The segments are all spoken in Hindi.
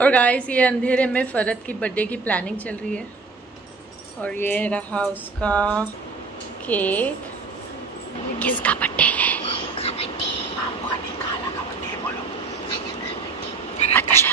और गाइस ये अंधेरे में फरत की बर्थडे की प्लानिंग चल रही है। और ये रहा उसका केक। किसका बर्थडे है? अच्छा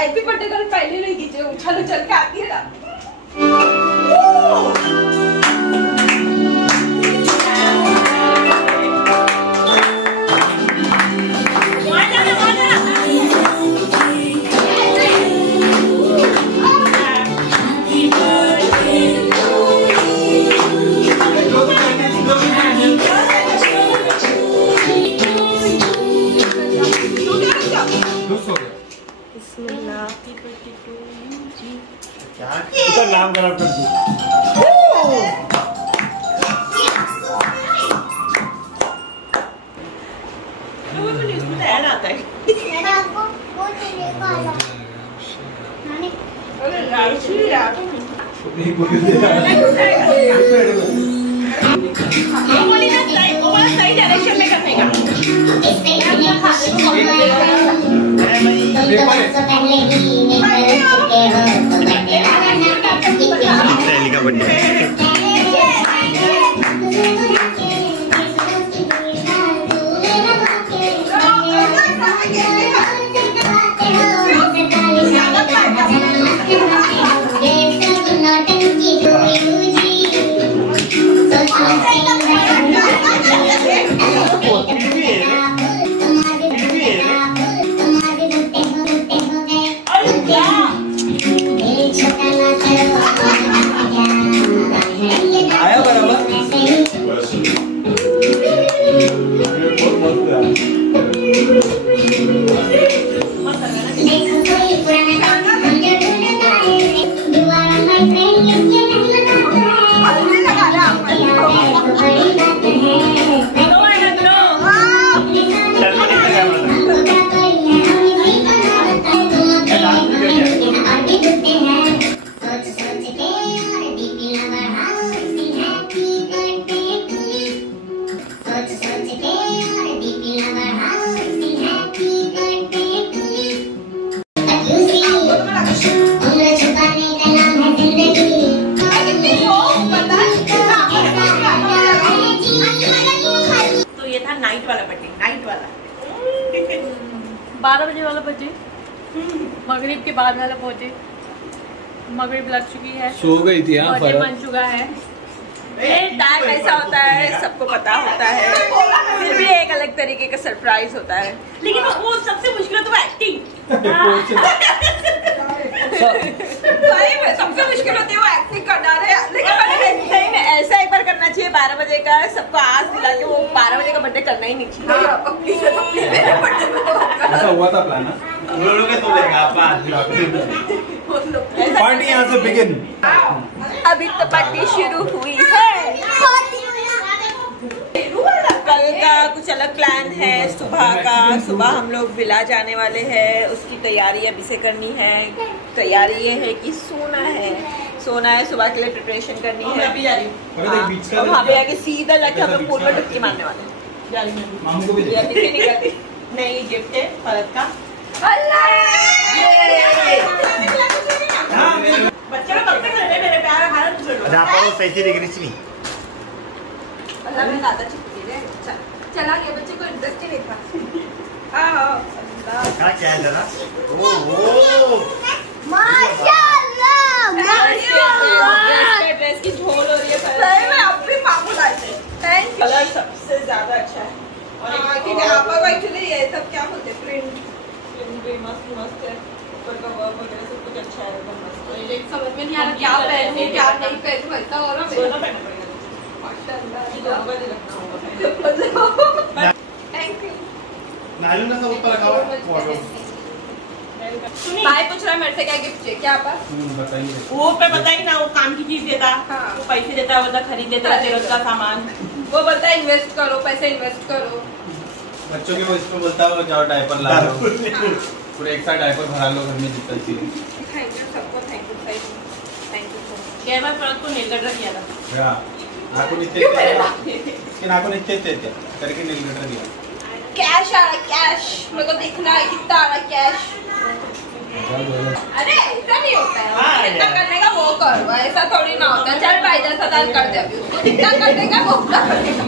ऐसी बर्थडे गर्ल पहले नहीं खींचे, उछल उछल के आती है ना। क्या नाम खराब कर दूं? सहेली का बर्थडे नाइट वाला बर्थडे, नाइट वाला 12 बजे वाला बजे, मगरिब के बाद वाला पहुंचे। मगरिब लग चुकी है, सो गई थी। बर्थडे बन चुका है। टाइम ऐसा होता है, सबको पता होता है, फिर भी एक अलग तरीके का सरप्राइज होता है। लेकिन वो सबसे मुश्किल तो एक्टिंग, सबसे मुश्किल होती है वो एक्टिंग करना है। लेकिन ऐसा एक बार करना चाहिए 12 बजे का, सबको आस दिला के वो 12 बजे का बर्थडे करना ही नहीं चाहिए। ऐसा हुआ था प्लान। पार्टी यहाँ से बिगिन। अभी तो पार्टी शुरू हुई है। कल का कुछ अलग प्लान है सुबह का। सुबह हम लोग विला जाने वाले हैं, उसकी तैयारी अभी से करनी है। तैयारी ये है कि सोना है, सुबह के लिए प्रिपरेशन करनी है। और वहाँ पे आके सीधा जाके हम लोग पूल में डुबकी मारने वाले हैं। नहीं, गिफ्ट है फरत का। बच्चा कब तक रहने मेरे प्यार भारत पैसे दिख रही थी। दादा चला गया, बच्चे को इंटरेस्ट ही नहीं था। क्या है जरा? ड्रेस की झोल हो रही है। सही में अपनी मामू लाए थे। कलर सबसे ज्यादा अच्छा है। और क्योंकि आप एक्चुअली ये सब क्या बोलते हैं, प्रिंट भी मस्त है। ऊपर का वर्क वगैरह सब कुछ अच्छा है, एकदम मस्त। एक समझ में नहीं आ रहा क्या पहनूं क्या नहीं पहनूं, ऐसा हो रहा है। दोनों पहनना पड़ेगा माशाल्लाह। Thank you. नालू ने सब ऊपर रखा हुआ है। भाई पूछ रहा है मेरे से क्या गिफ्ट चाहिए, क्या आप बताइए। वो पे पता ही ना, वो काम की चीज देता। हाँ। वो पैसे देता है, वो खरीद देता है रोज का सामान। वो बोलता है इन्वेस्ट करो, पैसे इन्वेस्ट करो। बच्चों के वो इसमें बोलता है जाओ डायपर ला लो, पूरे एक साथ डायपर भरा लो घर में जितना चाहिए। थैंक यू सबको, थैंक यू। क्या बार फरत को नील कटर किया था करके नील कटर दिया। कैश आ रहा, कैश मेरे को देखना है कितना आ रहा कैश। अरे ऐसा नहीं होता है, कितना करने का वो करो, ऐसा थोड़ी ना होता है। चल भाई 10,000 कर दे अभी उसको, कितना करने का वो करेगा।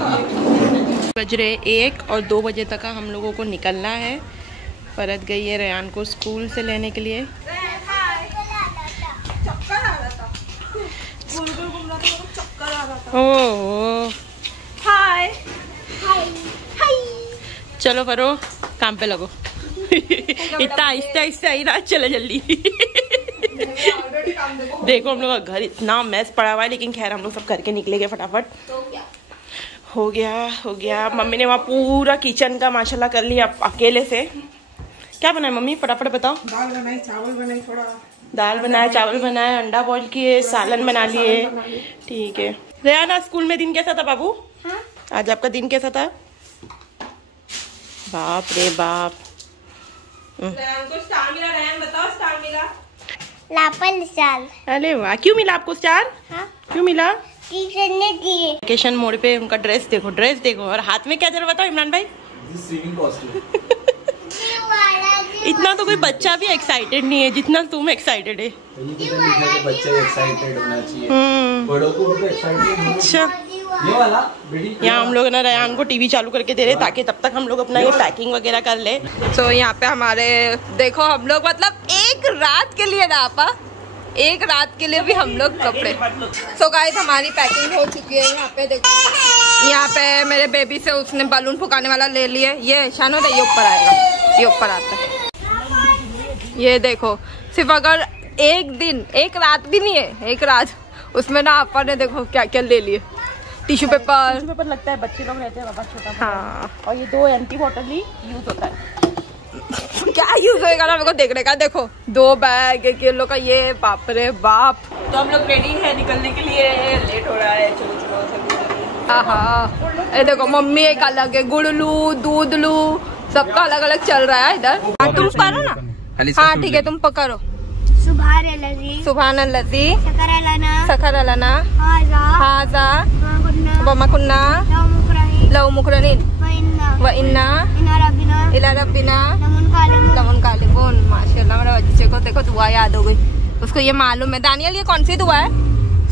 बज रहे 1 और 2 बजे तक हम लोगों को निकलना है। फरत गई है रेयान को स्कूल से लेने के लिए। चक्कर आ रहा था, गोल गोल घूम रहा था, चक्कर आ रहा था। ओह हाय हाय, चलो फरो काम पे लगो। इतना आहिस्ते आहिस्ते आई ना, चलो जल्दी। देखो हम लोग का घर इतना मैस पड़ा हुआ है, लेकिन खैर हम लोग सब करके निकलेंगे फटाफट। हो गया। मम्मी ने वहाँ पूरा किचन का माशाल्लाह कर लिया अकेले से। क्या बनाया मम्मी, फटाफट बताओ। दाल बनाई, चावल बनाई, थोड़ा दाल बनाया, चावल बनाया, अंडा बॉईल किए, सालन बना लिए। ठीक है। रेयान स्कूल में दिन कैसा था बाबू? हाँ? आज आपका दिन कैसा था? बाप रे बाप। रेयान को स्टार मिला। रेयान बताओ स्टार मिला। लापल साल। अरे वाह, क्यों मिला आपको स्टार? हाँ? क्यों मिला? टीचर ने दिए। वेकेशन मोड पे उनका ड्रेस देखो। और हाथ में क्या चल रहा था इमरान भाई? Swimming costume. इतना तो कोई बच्चा भी एक्साइटेड नहीं है जितना तुम एक्साइटेड है। बच्चे एक्साइटेड होना चाहिए, बड़ों को भी एक्साइटेड। अच्छा, ये वाला यहाँ हम लोग ना रेयान को टीवी चालू करके दे रहे ताकि तब तक हम लोग अपना ये पैकिंग वगैरह कर ले। तो यहाँ पे हमारे देखो हम लोग मतलब एक रात के लिए ना आपा, एक रात के लिए भी हम लोग कपड़े। सो गाइस हमारी पैकिंग हो चुकी है। यहाँ पे देखो, यहाँ पे मेरे बेबी से उसने बलून फुकाने वाला ले लिए। ये शानो ये ऊपर आएगा, ये ऊपर आता है। ये देखो सिर्फ अगर एक दिन, एक रात भी नहीं है, एक रात उसमें ना आपा ने देखो क्या क्या ले लिए। टिश्यू पेपर लगता है बच्चे लोग रहते हैं बाबा छोटा। हाँ, और ये 2 एंटी बॉटल ही यूज होता है। क्या यूज होएगा ना मेरे को देखने का। देखो 2 बैग, 1 किलो का, ये बाप रे बाप। तो हम लोग रेडी है निकलने के लिए, लेट हो रहा है। चलो हाँ, ये देखो मम्मी एक अलग है, गुड़ लू, दूध लू, सबका अलग अलग चल रहा है इधर। हाँ तुम करो ना। हाँ ठीक है, तुम पकड़ो। सुभान अल्लाह, सुभान अल्लाह, शकर अलाना, सखर अलाना, हाजा, हाजा, माकुन्ना, वमकुन्ना, लव मुकरही, लव मुकरनीन, व इन्ना, इना रबिना, इला रब्बिना, नमुन कालिमुन। लमन कालिमुन। माशाल्लाह मेरे बच्चे को देखो दुआ याद हो गई, उसको ये मालूम है। दानियल ये कौन सी दुआ है?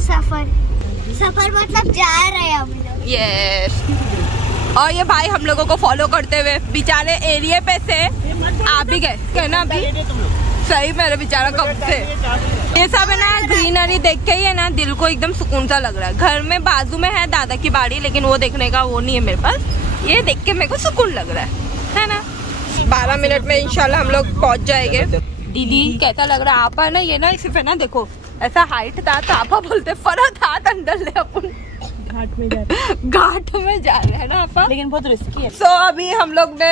सफर मतलब जा रहे हैं हम लोग। यस। और ये भाई हम लोगों को फॉलो करते हुए बेचारे एरिया पे से आ भी गए, कहना अभी सही मेरे बेचारा कब से। ये सब है ना ग्रीनरी देख के ही है ना दिल को एकदम सुकून सा लग रहा है। घर में बाजू में है दादा की बाड़ी, लेकिन वो देखने का वो नहीं है मेरे पास। ये देख के मेरे को सुकून लग रहा है ना। 12 मिनट में इंशाल्लाह हम लोग पहुंच जाएंगे। दीदी कैसा लग रहा है? आपा ना ये ना सिर्फ है ना देखो ऐसा हाइट था तो आपा बोलते फरत हाथ अंदर ले अपन घाट में जा रहे हैं ना आपा, लेकिन बहुत रिस्की है। सो अभी हम लोग ने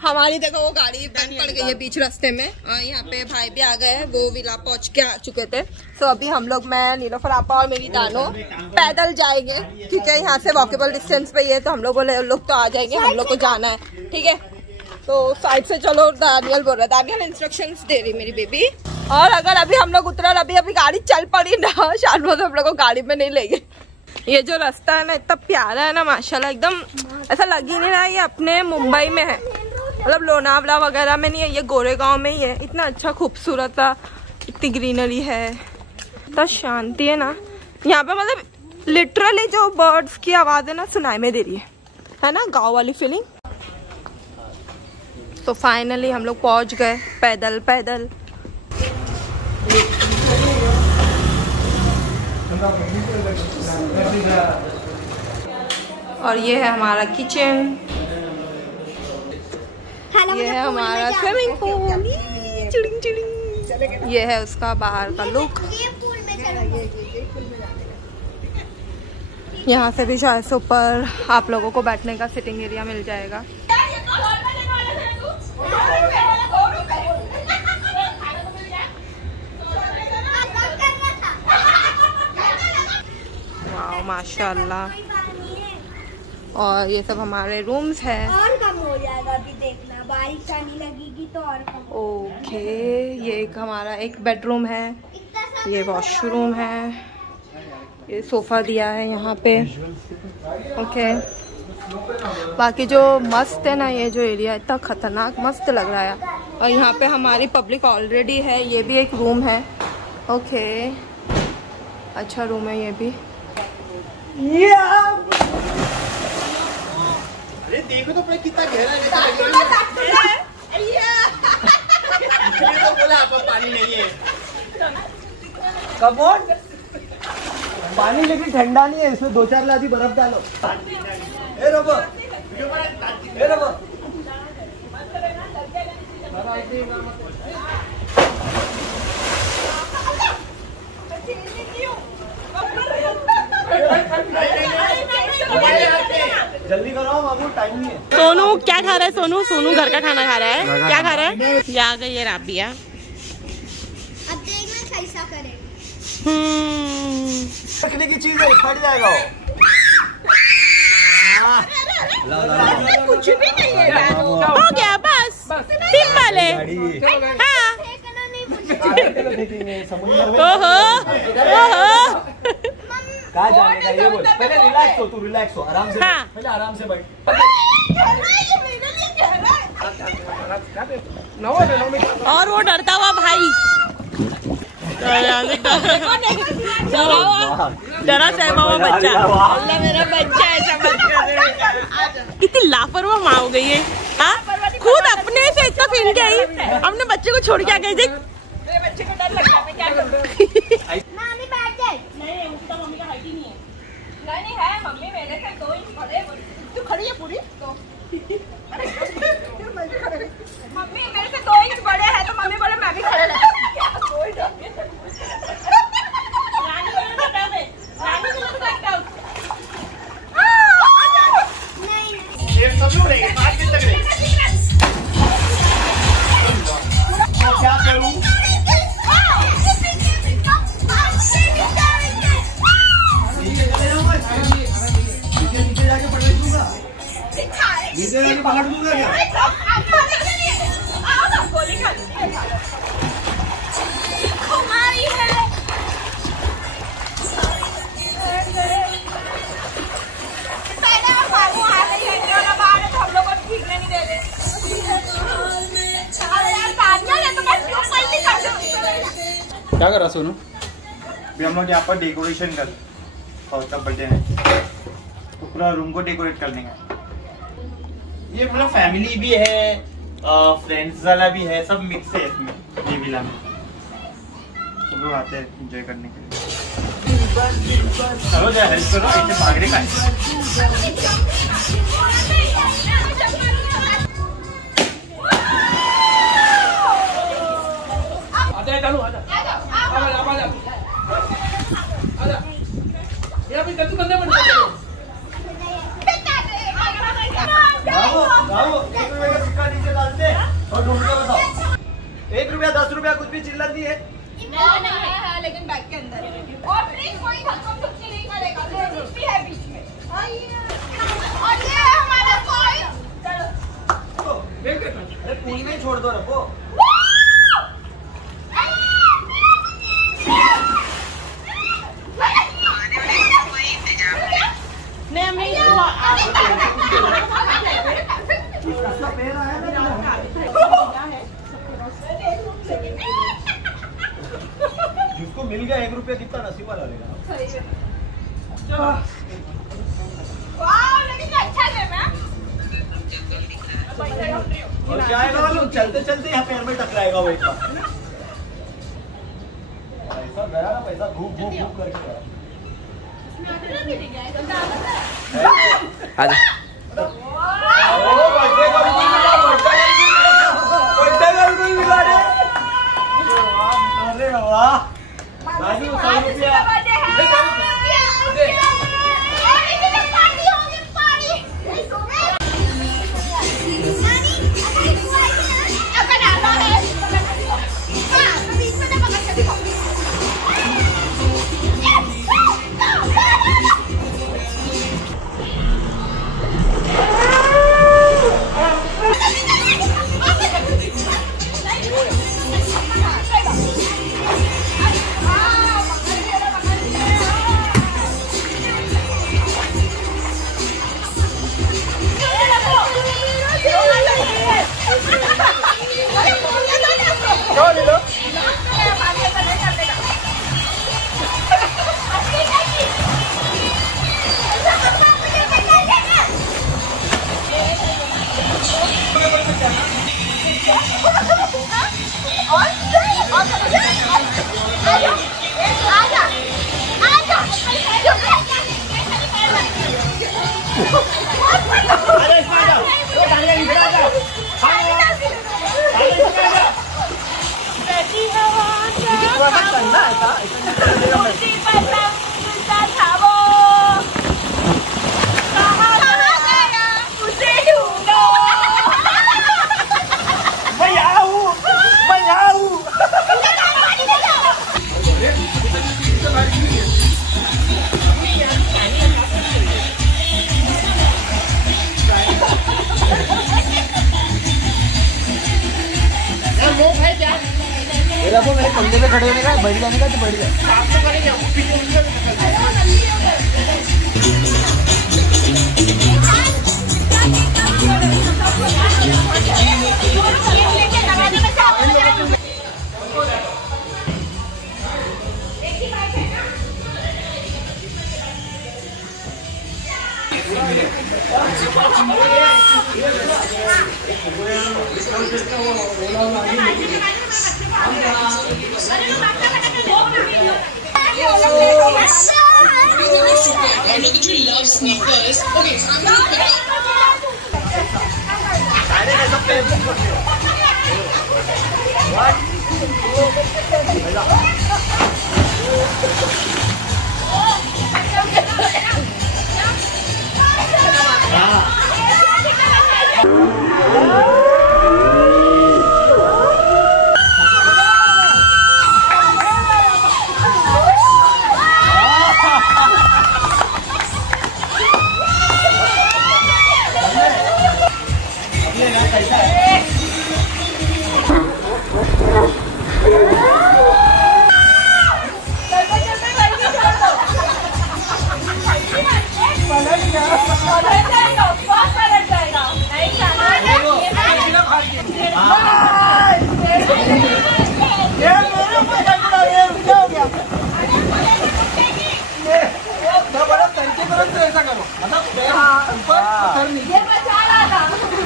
हमारी देखो वो गाड़ी बंद पड़ गई है बीच रास्ते में। और यहाँ पे भाई भी आ गए हैं, वो विला पहुंच के आ चुके थे। सो अभी हम लोग, मैं नीलोफर आपा और मेरी दानो पैदल जाएंगे। ठीक है, यहाँ से वॉकेबल डिस्टेंस पे ही है, तो हम लोग तो आ जाएंगे। हम लोग को जाना है, ठीक है। तो साइड से चलो, दानियल बोल रहा है, दानियल इंस्ट्रक्शंस दे रही मेरी बेबी। और अगर अभी हम लोग उतरा, अभी गाड़ी चल पड़ी ना शायद वो हम लोग को गाड़ी में नहीं लेंगे। ये जो रास्ता है ना इतना प्यारा है ना माशाल्लाह, एकदम ऐसा लग ही नहीं रहा ये अपने मुंबई में है, मतलब लोनावला वगैरह में नहीं है, ये गोरेगांव में ही है। इतना अच्छा खूबसूरत सा, इतनी ग्रीनरी है, इतना शांति है ना यहाँ पे। मतलब लिटरली जो बर्ड्स की आवाज़ है ना सुनाई में दे रही है ना, गाँव वाली फीलिंग। तो फाइनली हम लोग पहुँच गए पैदल पैदल। और ये है हमारा किचन, ये है हमारा स्विमिंग पूल, ये है उसका बाहर का लुक। यहाँ से भी शायद से ऊपर आप लोगों को बैठने का सिटिंग एरिया मिल जाएगा। वाह माशाल्लाह। और ये सब हमारे रूम्स हैं। और कम हो जाएगा अभी, देखना बारिश आने लगेगी तो और कम। ओके, ये एक हमारा एक बेडरूम है, ये वॉशरूम है, ये सोफा दिया है यहाँ पे। ओके, बाकी जो मस्त है ना, ये जो एरिया इतना खतरनाक मस्त लग रहा है। और यहाँ पे हमारी पब्लिक ऑलरेडी है। ये भी एक रूम है। ओके, अच्छा रूम है ये भी। अरे देखो तो कितना गहरा है। तो बोला आप पानी नहीं है। कमोन, पानी लेकिन ठंडा नहीं है, इसमें 2-4 लादी बर्फ डालो। ए रबो, ए रबो। जल्दी करो बाबू, टाइम नहीं है। सोनू क्या खा रहा है? सोनू सोनू घर का खाना खा रहा है। क्या खा रहा है? ये आ गई है राबिया। अब देखना कैसा करेगा। रखने की चीज है, फट जाएगा वो। कुछ भी नहीं है। हो गया बस, सिंपल है। हाँ, समुद्र में ओहो ओहो। कहाँ जाने का ये बोल। पहले रिलैक्स हो, तू रिलैक्स हो, आराम से। हाँ। पहले आराम से बैठ। और वो डरता हुआ भाई, डरा सहमा हुआ बच्चा। अल्लाह मेरा बच्चा ऐसा मत कर। कितनी लापरवाह माँ हो गई है। हाँ, खुद अपने से इतना फील के आई, अपने बच्चे को छोड़ के आ गई। देख मेरे बच्चे को डर लगता है, मैं क्या करूं? नानी बैठ जाए। नहीं, उसका मम्मी का हाइट ही नहीं है। नहीं है, मम्मी मेरे से 2 इंच बड़े। तू खड़ी है पूरी तो। मम्मी मेरे से 2 इंच बड़े हैं, तो मम्मी बोले मैं भी खड़े रहूं। कोई डर नहीं। रानी को लगा दे, रानी को लगा दे। नहीं ये सब लोग रहेंगे, 5 दिन तक रहेंगे। तो क्या करूं? नीचे जाके पकड़ दूंगा। नीचे जाके पकड़ दूंगा क्या? गोली खा हमारी है। पहले हम बाबू आ गई है, बाहर तो हम लोग को भीगने नहीं दे रहे। अरे यार सानिया ने तो बस क्यों पलटी कर दो। क्या कर रहा सोनू? अभी हम लोग यहाँ पर डेकोरेशन कर और तब बर्थडे है तो पूरा रूम को डेकोरेट करने का। ये मतलब फैमिली भी है, फ्रेंड्स वाला भी है, सब मिक्स है इसमें। ये विला में सब लोग आते हैं एंजॉय करने के लिए। चलो जरा हेल्प करो, इसे भागने का है। ₹1 कुछ भी चिल्लत नहीं है। है लेकिन बैग के अंदर और प्लीज कोई धक्का मुक्की नहीं करेगा। लेडीज भी है बीच में। और ये है हमारा कोई। चलो अरे पूल में ही छोड़ दो, रखो। जिसको मिल गया ₹1 कितना नसीब वाला लेगा। लेकिन अच्छा है मैम। और क्या आएगा मालूम, चलते चलते यहाँ पैर में टकराएगा वो एक बार। पैसा गया ना, पैसा घूम घूम घूम करके गया। अरे वाह, राजू 100 रुपया। या तो मेरे कंधे पे खड़े होने का, बैठ जाने का तो बैठ जाए।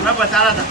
मैं बचा रहा था।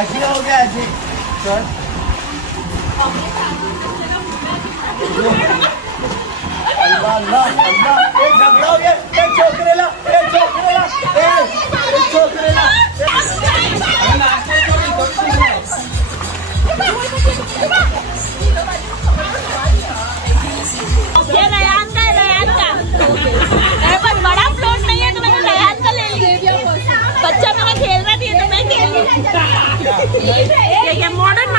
ऐसे हो गया ऐसे अल्लाह अल्लाह अल्लाह एक झगड़ा हो गया एक छोकरेला ये रयान का बस बड़ा प्लॉट नहीं है तो मैंने रयान का ले लिया। बच्चा मेरा खेल रहा थी तो मैं खेल लिया। ये मॉडर्न